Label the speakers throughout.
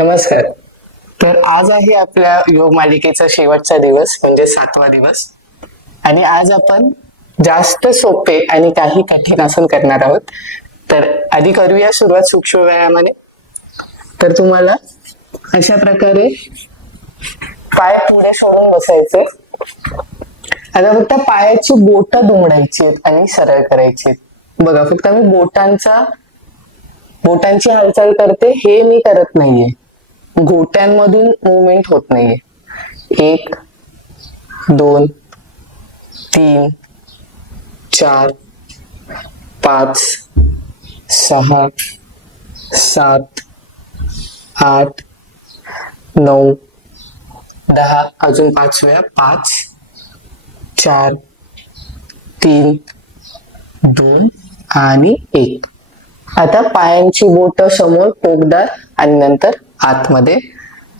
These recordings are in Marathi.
Speaker 1: नमस्कार. तर आज आहे आपल्या योग मालिकेचा शेवटचा दिवस म्हणजे सातवा दिवस. आणि आज आपण जास्त सोपे आणि काही कठीण आसन करणार आहोत. तर आधी करूया सुरुवात सूक्ष्म व्यायामाने. तर तुम्हाला अशा प्रकारे पाय पुढे सोडून बसायचे. आता फक्त पायाची बोट दुमडायची आहेत आणि सरळ करायची आहेत. बघा फक्त मी बोटांचा बोटांची हालचाल करते हे मी करत नाहीये. घोट्यांमधून मुवमेंट होत नाहीये. एक दोन तीन चार पाच सहा सात आठ नऊ दहा अजून पाच वेळा. पाच चार तीन दोन आणि एक. आता पायांची बोट समोर पोकदार आणि नंतर आतमध्ये.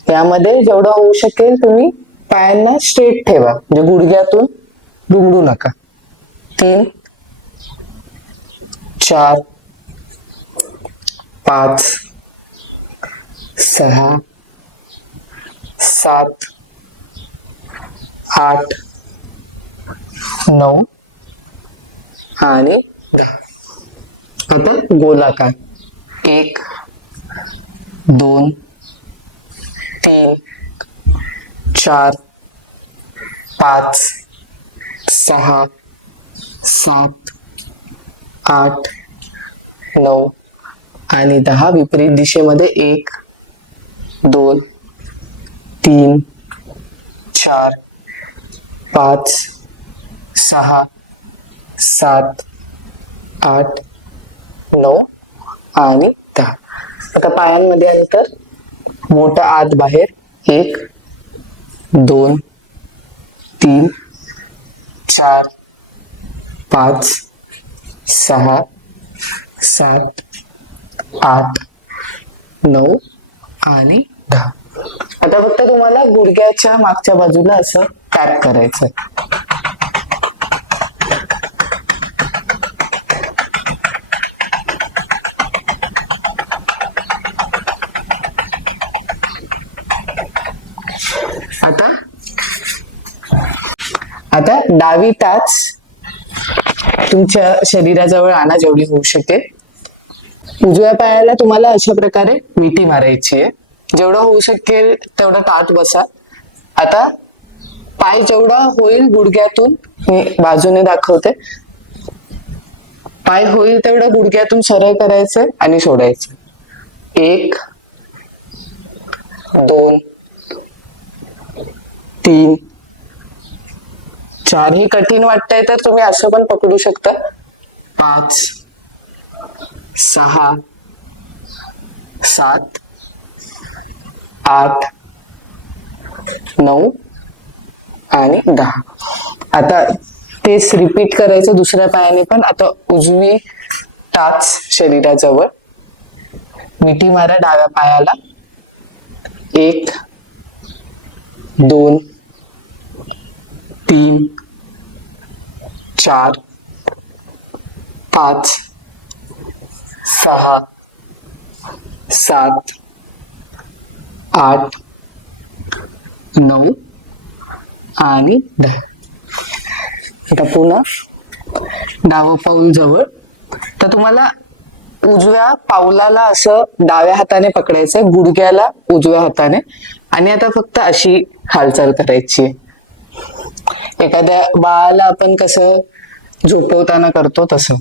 Speaker 1: यामध्ये जेवढं होऊ शकेल तुम्ही पायांना स्ट्रेट ठेवा. म्हणजे गुडघ्यातून दुमडू नका. तीन चार पाच सहा सात आठ नऊ आणि दहा. आता गोलाकार. एक दोन तीन चार पाच सहा सात आठ नऊ आणि दहा विपरीत दिशेमध्ये एक दोन तीन चार पाच सहा सात आठ नऊ आणि दहा. आता पायांमध्ये अंतर मोठं आत बाहेर एक दोन तीन चार पाच सहा सात आठ नऊ आणि दहा. आता फक्त तुम्हाला गुडघ्याच्या मागच्या बाजूला असं टॅप करायचं डावी टाच तुमच्या शरीराजवळ आणा जेवढी होऊ शकेल. उजव्या पायाला तुम्हाला अशा प्रकारे मिठी मारायची आहे. जेवढं होऊ शकेल तेवढं ताट बसा. आता पाय जेवढा होईल गुडघ्यातून मी बाजूने दाखवते. पाय होईल तेवढं गुडघ्यातून सरळ करायचं आणि सोडायचं एक दोन तीन चार ही कठीण वाटतंय तर तुम्ही असं पण पकडू शकता? पाच सहा सात आठ नऊ आणि दहा. आता तेच रिपीट करायचं दुसऱ्या पायाने पण. आता उजवी टाच शरीराजवळ. मिठी मारा डाव्या पायाला. एक दोन तीन चार पाच सहा सात आठ नऊ आणि दहा. आता पुन्हा डावं पाऊल जवळ. तर तुम्हाला उजव्या पाऊलाला असं डाव्या हाताने पकडायचं गुडघ्याला उजव्या हाताने. आणि आता फक्त अशी हालचाल करायची एखाद्या बाळाला आपण कसं झोपवताना करतो तसं.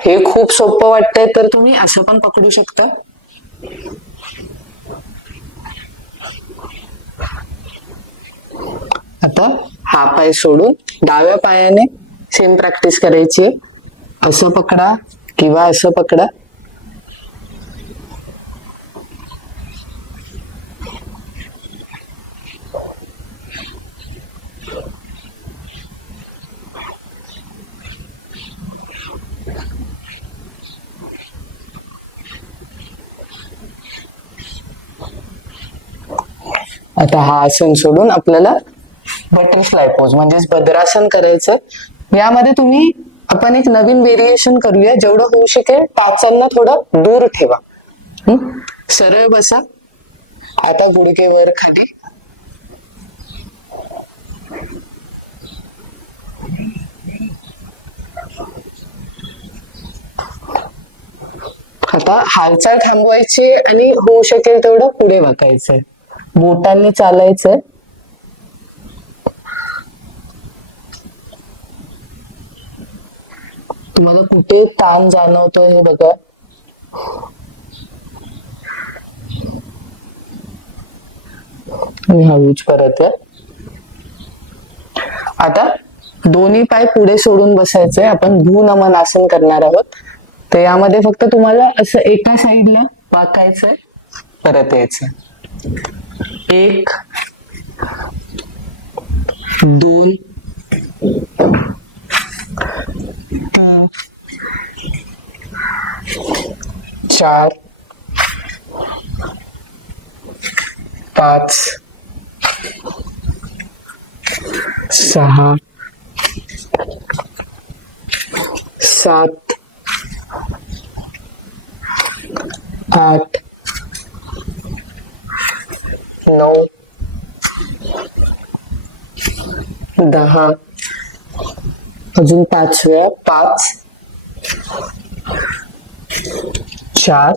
Speaker 1: हे खूप सोपं वाटतंय तर तुम्ही असं पण पकडू शकता. आता हा पाय सोडून डाव्या पायाने सेम प्रॅक्टिस करायची असं पकडा किंवा असं पकडा. आता हा आसन सोडून आपल्याला बटरफ्लाय पोज म्हणजेच भद्रासन करायचं. यामध्ये तुम्ही आपण एक नवीन व्हेरिएशन करूया जेवढं होऊ शकेल टाचांना थोडं दूर ठेवा. सरळ बसा. आता गुडघे वर खाली. आता हालचाल थांबवायची आणि होऊ शकेल तेवढं पुढे वाकायचंय. बोटांनी चालायचंय. तुम्हाला कुठे ताण जाणवतो हे बघा. आणि हळूच परत या आता दोन्ही पाय पुढे सोडून बसायचे आपण भूनमन आसन करणार आहोत. तर यामध्ये फक्त तुम्हाला असं एका साईडला वाकायचंय परत यायचं एक दोन चार पाच सहा सात आठ नऊ दहा अजून पाच वेळा पाच चार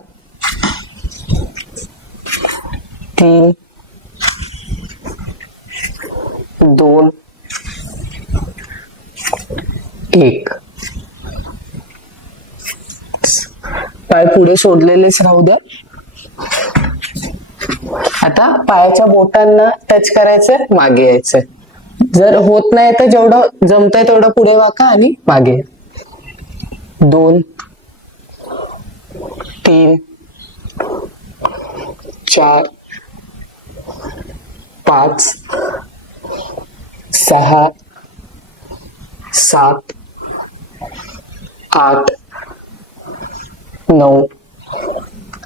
Speaker 1: तीन दोन एक. पाय पुढे सोडलेलेच राहू द्या. आता पायाच्या बोटांना टच करायचं मागे यायचं जर होत नाही तर जेवढं जमतंय तेवढं पुढे वाका आणि मागे दोन तीन चार पाच सहा सात आठ नऊ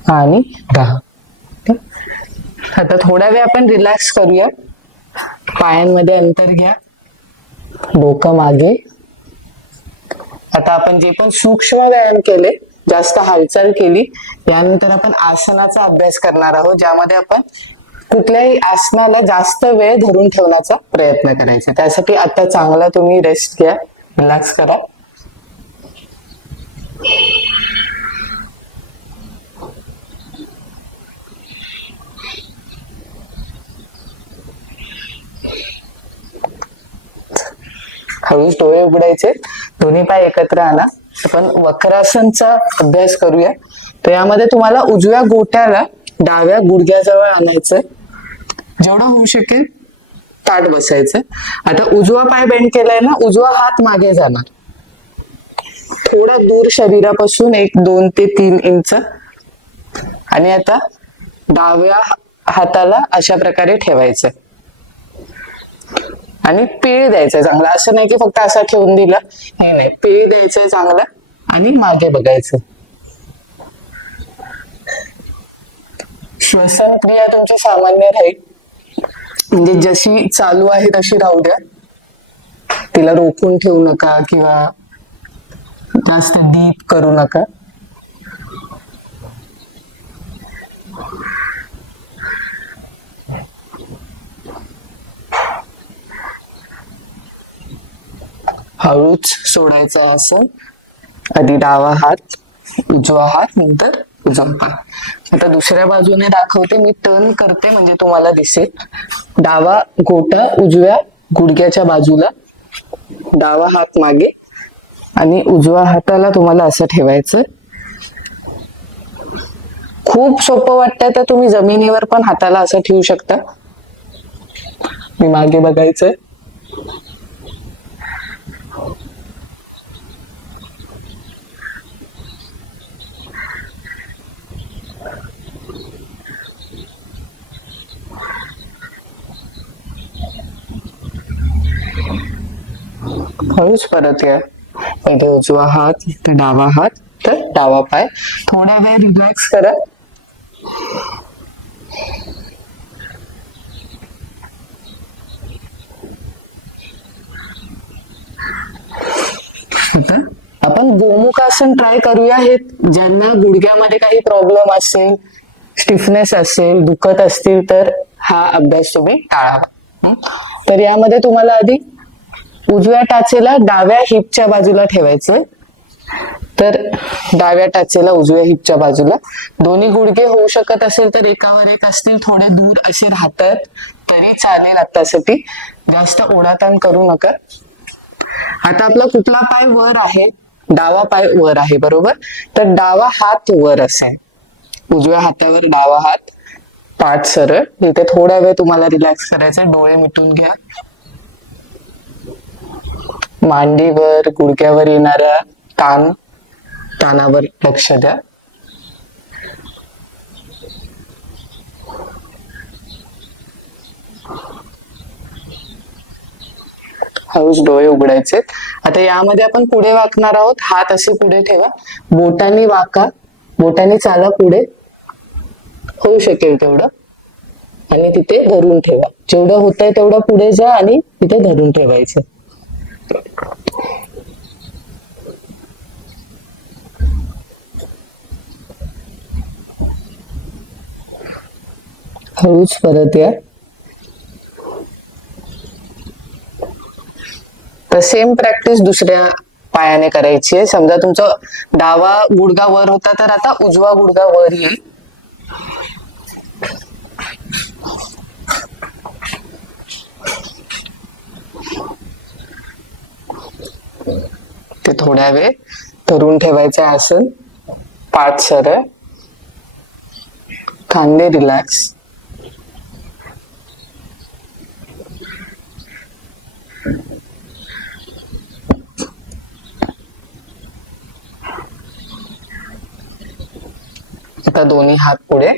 Speaker 1: आणि दहा. आता थोडा वेळ आपण रिलॅक्स करूया. पायांमध्ये अंतर घ्या. डोकं मागे. आता आपण जे पण सूक्ष्म व्यायाम केले जास्त हालचाल केली. यानंतर आपण आसनाचा अभ्यास करणार आहोत ज्यामध्ये आपण कुठल्याही आसनाला जास्त वेळ धरून ठेवण्याचा प्रयत्न करायचा. त्यासाठी आता चांगला तुम्ही रेस्ट घ्या. रिलॅक्स करा. हळूच डोळे उघडायचे. दोन्ही पाय एकत्र आणा. आपण वक्रासनचा अभ्यास करूया. तर यामध्ये तुम्हाला उजव्या गोट्याला डाव्या गुडघ्याजवळ आणायचंय. जेवढं होऊ शकेल ताट बसायचं. आता उजवा पाय बेंड केलाय ना उजवा हात मागे जाणार. थोडा दूर शरीरापासून एक दोन ते तीन इंच. आणि आता डाव्या हाताला अशा प्रकारे ठेवायचं आणि पीळ द्यायचं चांगला. असं नाही की फक्त असा ठेवून दिला. हे नाही. पीळ द्यायचंय चांगलं. आणि मागे बघायचं. श्वसन क्रिया तुमची सामान्य राहील. म्हणजे जशी चालू आहे तशी राहू द्या. तिला रोखून ठेवू नका किंवा जास्त डीप करू नका. हळूच सोडायचं असं. आधी डावा हात उजवा हात नंतर उजवा पाय आता दुसऱ्या बाजूने दाखवते मी टर्न करते म्हणजे तुम्हाला दिसेल. डावा गोटा उजव्या गुडघ्याच्या बाजूला. डावा हात मागे आणि उजव्या हाताला तुम्हाला असं ठेवायचं. खूप सोपं वाटतंय तर तुम्ही जमिनीवर पण हाताला असं ठेवू शकता. मी मागे बघायचंय. हळूच परत या. इथे उजवा हात डावा हात तर डावा पाय. थोडा वेळ रिलॅक्स करा. आपण गोमुखासन ट्राय करूया हे. ज्यांना गुडघ्यामध्ये काही प्रॉब्लेम असेल स्टिफनेस असेल दुखत असतील तर हा अभ्यास तुम्ही टाळावा. तर यामध्ये तुम्हाला आधी उजव्या टाचेला डाव्या हिपच्या बाजूला ठेवायचे तर डाव्या टाचेला उजव्या हिपच्या बाजूला. दोन्ही गुडघे होऊ शकत असेल तर एकावर एक असतील थोडे दूर असे राहतात तरी चालेल आतासाठी जास्त ओढाताण करू नका. आता आपला कुठला पाय वर आहे? डावा पाय वर आहे बरोबर? तर डावा हात वर असेल उजव्या हातावर डावा हात. पाठ सरळ. इथे थोडा वेळ तुम्हाला रिलॅक्स करायचा डोळे मिटून घ्या. मांडीवर गुडघ्यावर येणाऱ्या ताण ताणावर लक्ष द्या. हळूच डोळे उघडायचे. आता यामध्ये आपण पुढे वाकणार आहोत. हात असे पुढे ठेवा. बोटांनी वाका. बोटांनी चाला पुढे. होऊ शकेल तेवढं. आणि तिथे धरून ठेवा. जेवढं होतंय तेवढं पुढे जा आणि तिथे धरून ठेवायचं. हळूच परत या. तर सेम प्रॅक्टिस दुसऱ्या पायाने करायची आहे. समजा तुमचा डावा गुडगा वर होता तर आता उजवा गुडगा वर येईल थोड्या वेळ धरून ठेवायचे आसन पाठ सरळ. खांदे रिलॅक्स आता दोन्ही हात पुढे.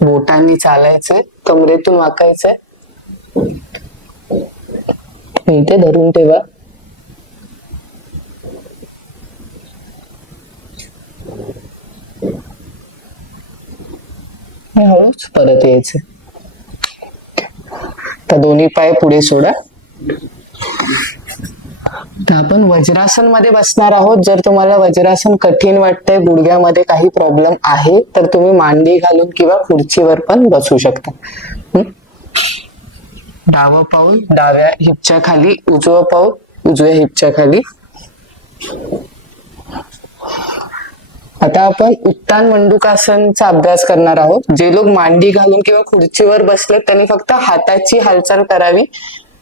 Speaker 1: बोटांनी चालायचे कमरेतून वाकायचंय इथे धरून ठेवा आणि हळूच परत यायचं. तर दोन्ही पाय पुढे सोडा. तर आपण वज्रासनमध्ये बसणार आहोत. जर तुम्हाला वज्रासन कठीण वाटतंय गुडघ्यामध्ये काही प्रॉब्लेम आहे तर तुम्ही मांडी घालून किंवा खुर्चीवर पण बसू शकता. डावं पाऊल डाव्या हिपच्या खाली उजवं पाऊल उजव्या हिपच्या खाली. आता आपण उत्तान मंडूकासनचा अभ्यास करणार आहोत. जे लोक मांडी घालून किंवा खुर्चीवर बसले त्यांनी फक्त हाताची हालचाल करावी.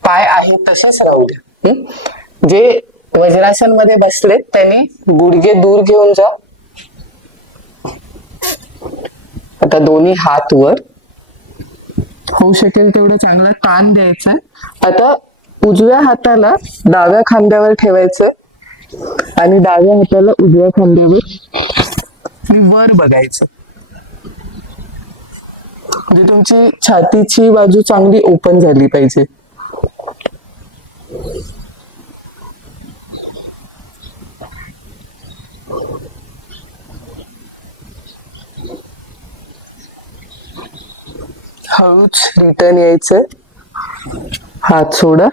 Speaker 1: पाय आहेत तसेच राहू द्या? जे वज्रासनमध्ये बसलेत त्यांनी गुडघे दूर घेऊन जा. आता दोन्ही हात वर. होऊ शकेल तेवढं चांगला ताण द्यायचा. आता उजव्या हाताला डाव्या खांद्यावर ठेवायचं आणि डाव्या हाताला उजव्या खांद्यावर. आणि वर बघायचं. म्हणजे तुमची छातीची बाजू चांगली ओपन झाली पाहिजे. हळूच रिटर्न यायचं हात सोडा.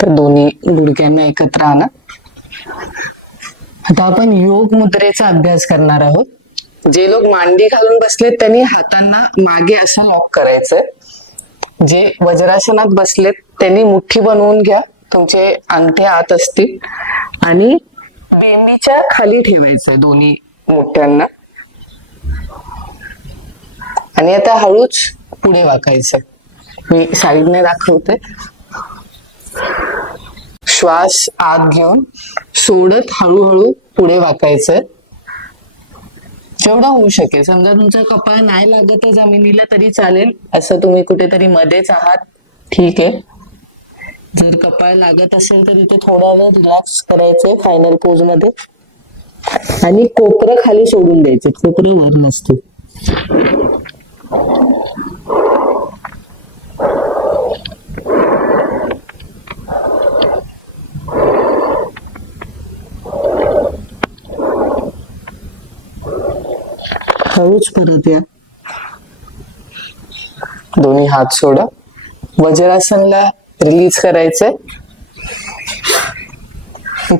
Speaker 1: तर दोन्ही गुडघ्यांना एकत्र आणा. आता आपण योग मुद्रेचा अभ्यास करणार आहोत. जे लोक मांडी घालून बसलेत त्यांनी हातांना मागे असं लॉक करायचंय. जे वज्रासनात बसलेत त्यांनी मुठ्ठी बनवून घ्या. तुमचे अंगठे आत असतील. आणि बेंबीच्या खाली ठेवायचंय दोन्ही मुठ्यांना. आणि आता हळूच पुढे वाकायचं मी साईडने दाखवते. श्वास आत घेऊन सोडत हळूहळू पुढे वाकायचं जेवढा होऊ शकेल समजा तुमचा कपाळ नाही लागत आहे जमिनीला तरी चालेल असं तुम्ही कुठेतरी मध्येच आहात ठीक आहे. जर कपाळ लागत असेल तर इथे थोडा वेळ रिलॅक्स करायचे फायनल पोजमध्ये. आणि कोपरं खाली सोडून द्यायचे कोपरं वर नसते. हळूच परत या. दोन्ही हात सोडा. वज्रासनला रिलीज करायचंय.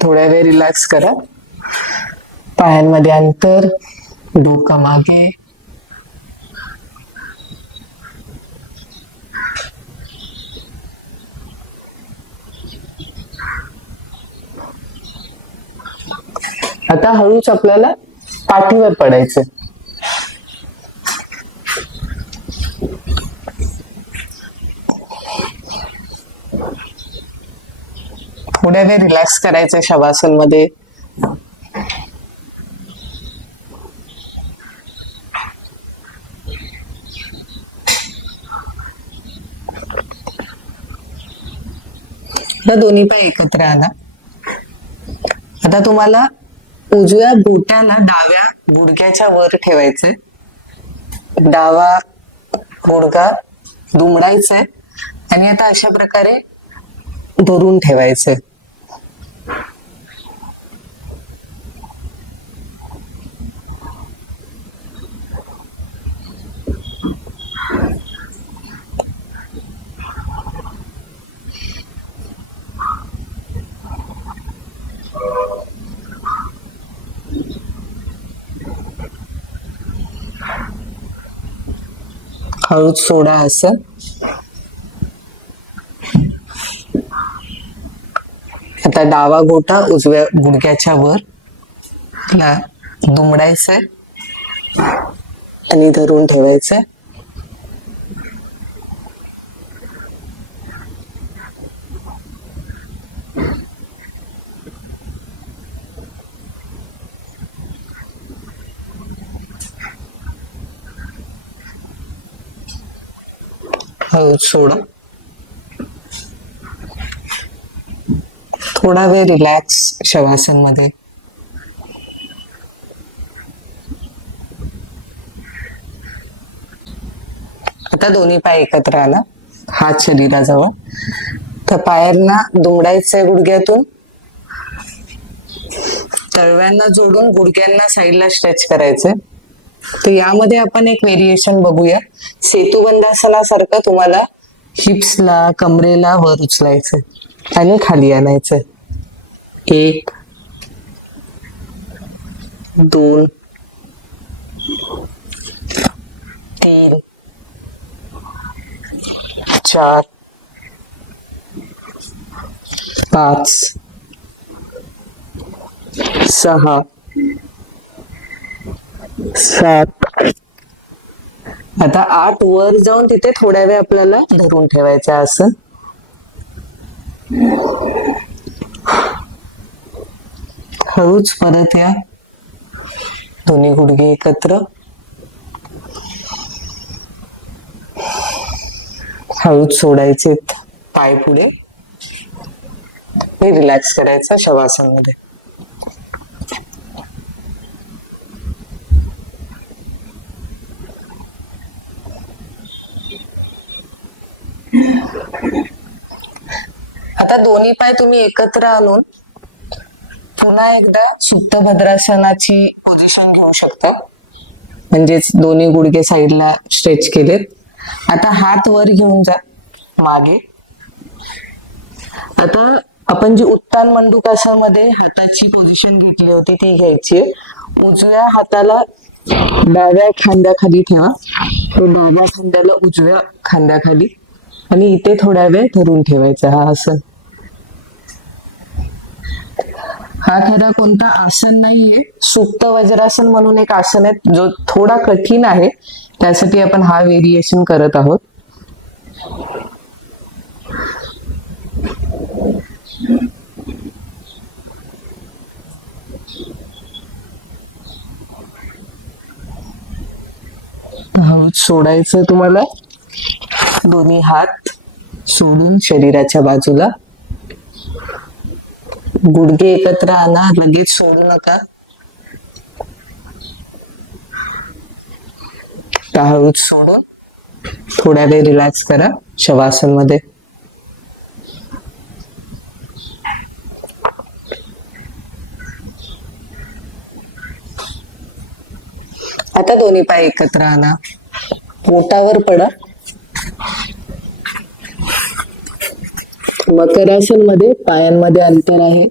Speaker 1: थोड्या वेळ रिलॅक्स करा. पायांमध्ये अंतर डोका मागे. आता हळूच आपल्याला पाठीवर पडायचं थोड्या रिलॅक्स करायचं शवासनमध्ये दोन्ही पाय एकत्र आला. आता तुम्हाला उजव्या बोटाला डाव्या गुडघ्याच्या वर ठेवायचंय. डावा गुडघा दुमडायचे आणि आता अशा प्रकारे धरून ठेवायचंय. हळूच सोडा असं. आता डावा गोटा उजव्या गुडघ्याच्या वर. दुमडायचंय. आणि धरून ठेवायचंय. हळूच सोडा. थोडा वेळ रिलॅक्स शवासनमध्ये आता दोन्ही पाय एकत्र आला. हात शरीराजवळ. तर पायांना दुमडायचंय गुडघ्यातून. तळव्यांना जोडून गुडघ्यांना साईडला स्ट्रेच करायचंय. तर यामध्ये आपण एक व्हेरिएशन बघूया. सेतुबंधासनासारखं तुम्हाला हिप्सला कमरेला वर उचलायचं आणि खाली आणायचं एक दोन तीन चार पाच सहा सात. आता आठ वर जाऊन तिथे थोड्या वेळ आपल्याला धरून ठेवायचं असं. हळूच परत या. दोन्ही गुडघे एकत्र. हळूच सोडायचे पाय पुढे. रिलॅक्स करायचा शवासन आता दोन्ही पाय तुम्ही एकत्र आणून पुन्हा एकदा सुप्त भद्रासनाची पोझिशन घेऊ शकता. म्हणजेच दोन्ही गुडघे साईडला स्ट्रेच केलेत. आता हात वर घेऊन जा मागे. आता आपण जी उत्तान मंडुकासामध्ये हाताची पोझिशन घेतली होती ती घ्यायची उजव्या हाताला डाव्या खांद्याखाली ठेवा. डाव्या खांद्याला उजव्या खांद्याखाली. आणि इथे थोड्या वेळ धरून ठेवायचा हा आसन. हा खरा कोणता आसन नाहीये. सुप्त वज्रासन म्हणून एक आसन आहे जो थोडा कठीण आहे. त्यासाठी आपण हा व्हेरिएशन करत आहोत. हळूच सोडायचं तुम्हाला. दोन्ही हात सोडून शरीराच्या बाजूला. गुडघे एकत्र आणा लगेच सोडू नका. हळूच सोडून थोड्या वेळ रिलॅक्स करा शवासनमध्ये आता दोन्ही पाय एकत्र आणा. पोटावर पडा. मकरासनमध्ये पायांमध्ये अंतर आहे.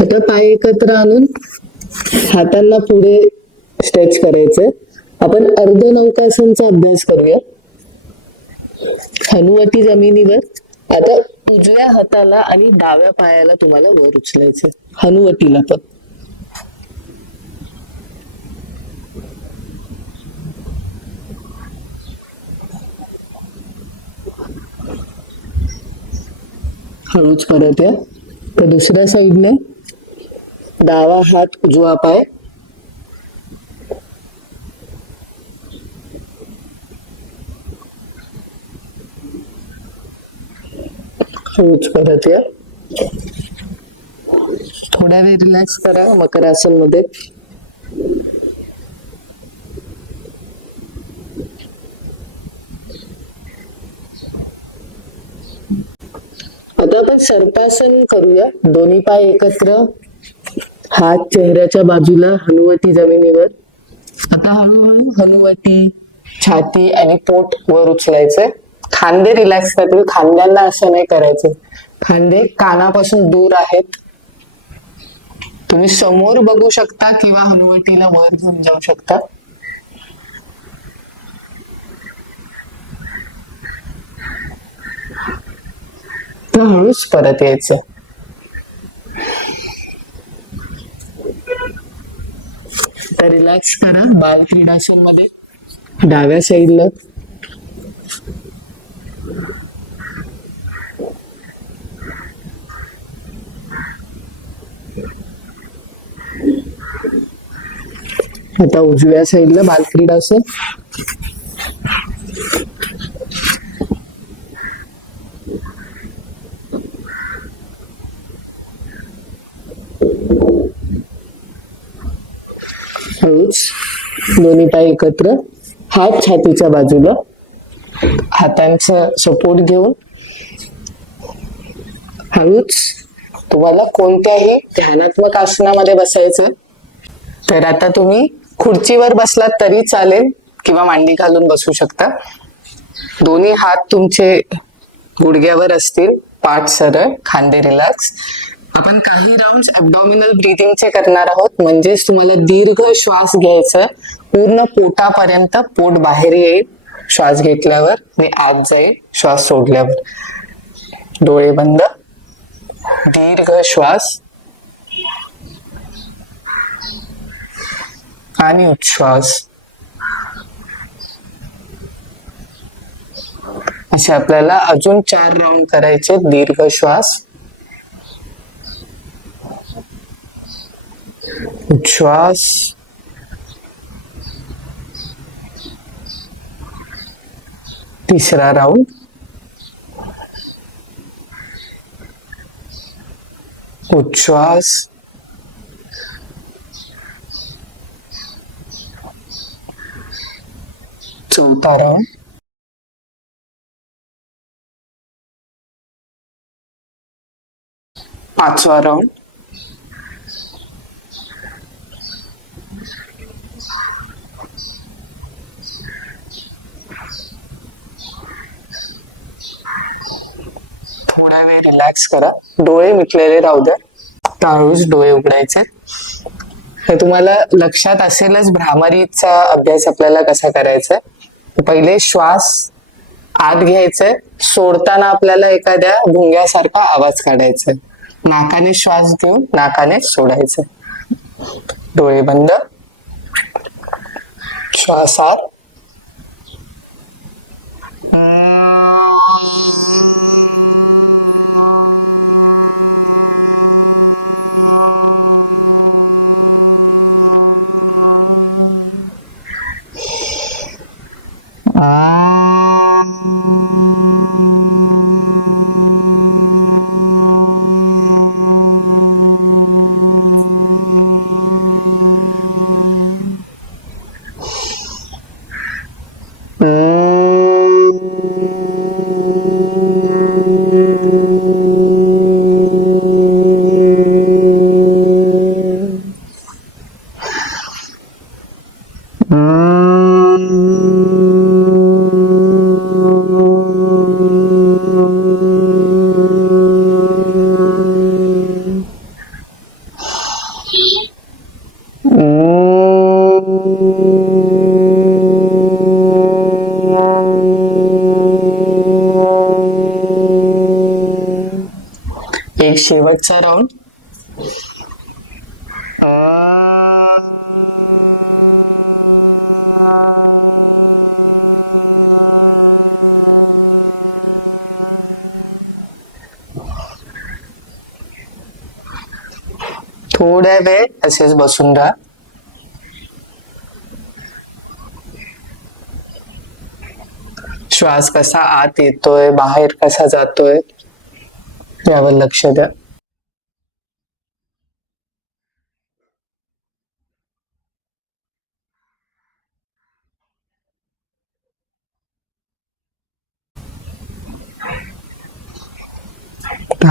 Speaker 1: आता पाय एकत्र आणून हातांना पुढे स्ट्रेच करायचंय. आपण अर्ध नौकासनचा अभ्यास करूया. हनुवटी जमिनीवर. आता उजव्या हाताला आणि डाव्या पायाला तुम्हाला वर उचलायचं हनुवटीला पण. हळूच परत या. तर दुसऱ्या साईडने डावा हात उजवा पाय. हळूच करत या थोड्या वेळ रिलॅक्स करा मकरासनमध्ये आता आपण सर्पासन करूया. दोन्ही पाय एकत्र. हात चेहऱ्याच्या बाजूला हनुवटी जमिनीवर. आता हळूहळू हनुवटी छाती आणि पोट वर उचलायचंय. खांदे रिलॅक्स करतील. खांद्यांना असं नाही करायचं. खांदे कानापासून दूर आहेत. तुम्ही समोर बघू शकता किंवा हनुवटीला वर घेऊन जाऊ शकता. हळूच परत यायचं. तर रिलॅक्स करा. बाल क्रीडासनमध्ये डाव्या साईडला आता उजव्या साईडला बालक्रीडासन हळूच दोन्ही पाय एकत्र. हात छातीच्या बाजूला. हातांचा सपोर्ट घेऊन. हळूच तुम्हाला कोणत्याही ध्यानात्मक आसनामध्ये बसायचं. तर आता तुम्ही खुर्चीवर बसलात तरी चालेल किंवा मांडी घालून बसू शकता. दोन्ही हात तुमचे गुडघ्यावर असतील पाठ सरळ खांदे रिलॅक्स आपण काही राऊंड ऍबडॉमिनल ब्रिदिंगचे करणार आहोत. म्हणजेच तुम्हाला दीर्घ श्वास घ्यायचा. पूर्ण पोटापर्यंत पोट बाहेर येईल. श्वास घेतल्यावर आणि आत जाईल श्वास सोडल्यावर. डोळे बंद. दीर्घ श्वास. आणि उच्छ्वास. असे आपल्याला अजून चार राऊंड करायचे दीर्घ श्वास. उच्छ्वास. तिसरा राऊंड. उच्छ्वास. चौथा राऊंड. पाचवा राऊंड. थोडा वेळ रिलॅक्स करा. डोळे मिटलेले राहू द्या. ताळूच डोळे उघडायचे. हे तुम्हाला लक्षात असेलच भ्रामरीचा अभ्यास आपल्याला कसा करायचा आहे. पहिले श्वास आत घ्यायचंय सोडताना आपल्याला एखाद्या भुंग्यासारखा आवाज काढायचा आहे. नाकाने श्वास घेऊन नाकाने सोडायचं डोळे बंद. श्वास Mm. आत शेवटचा राऊंड थोड्या वेळ असेच बसून राहा. श्वास कसा आत येतोय बाहेर कसा जातोय यावर लक्ष द्या.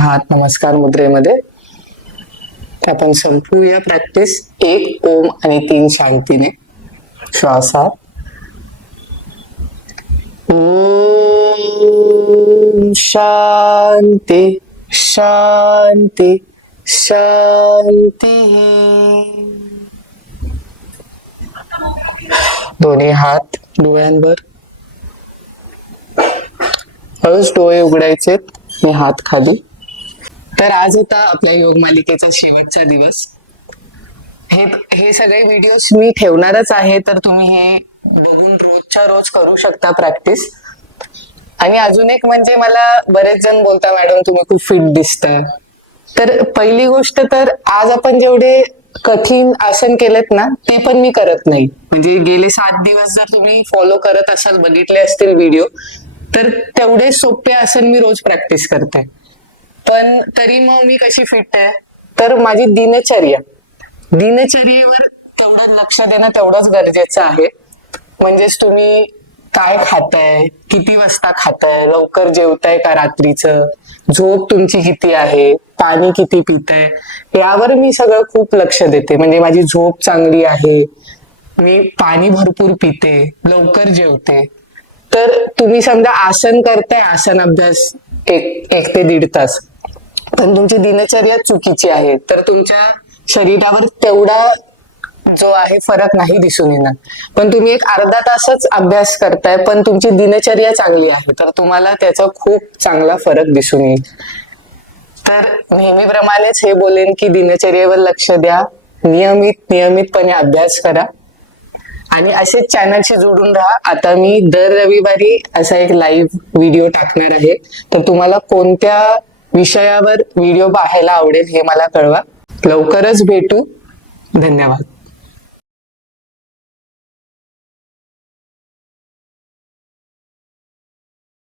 Speaker 1: आहात. नमस्कार मुद्रेमध्ये. आपण संपूया प्रॅक्टिस एक ओम आणि तीन शांतीने. श्वासात ओम शांती शांती शांती. दोन्ही हात डोळ्यांवर. हळूच डोळे उघडायचे मी हात खाली. तर आज होता आपल्या योग मालिकेचा शेवटचा दिवस. हे हे सगळे व्हिडिओज मी ठेवणारच आहे तर तुम्ही हे बघून रोजच्या रोज करू शकता प्रॅक्टिस आणि अजून एक म्हणजे मला बरेच जण बोलता मॅडम तुम्ही खूप फिट दिसत. तर पहिली गोष्ट तर आज आपण जेवढे कठीण आसन केलेत ना ते पण मी करत नाही. म्हणजे गेले सात दिवस जर तुम्ही फॉलो करत असाल बघितले असतील व्हिडिओ तर तेवढे सोपे आसन मी रोज प्रॅक्टिस करते. पण तरी मग मी कशी फिट आहे? तर माझी दिनचर्या. दिनचर्येवर तेवढं लक्ष देणं तेवढंच गरजेचं आहे. म्हणजेच तुम्ही काय खाताय? किती वाजता खाताय? लवकर जेवताय का रात्रीचं? झोप तुमची किती आहे? पाणी किती पिताय? यावर मी सगळं खूप लक्ष देते. म्हणजे माझी झोप चांगली आहे. मी पाणी भरपूर पिते. लवकर जेवते. तर तुम्ही समजा आसन करताय आसन अभ्यास एक एक ते दीड तास. पण तुमची दिनचर्या चुकीची आहे. तर तुमच्या शरीरावर तेवढा जो आहे फरक नाही दिसून येणार. पण तुम्ही एक अर्धा तासच अभ्यास करताय पण तुमची दिनचर्या चांगली आहे. तर तुम्हाला त्याचा खूप चांगला फरक दिसून येईल. तर नेहमीप्रमाणेच हे बोलेन की दिनचर्येवर लक्ष द्या. नियमित नियमितपणे अभ्यास करा. आणि असेच चॅनलशी जोडून राहा. आता मी दर रविवारी असा एक लाईव्ह व्हिडिओ टाकणार आहे. तर तुम्हाला कोणत्या विषयावर व्हिडिओ पाहायला आवडेल हे मला कळवा. लवकरच भेटू. धन्यवाद.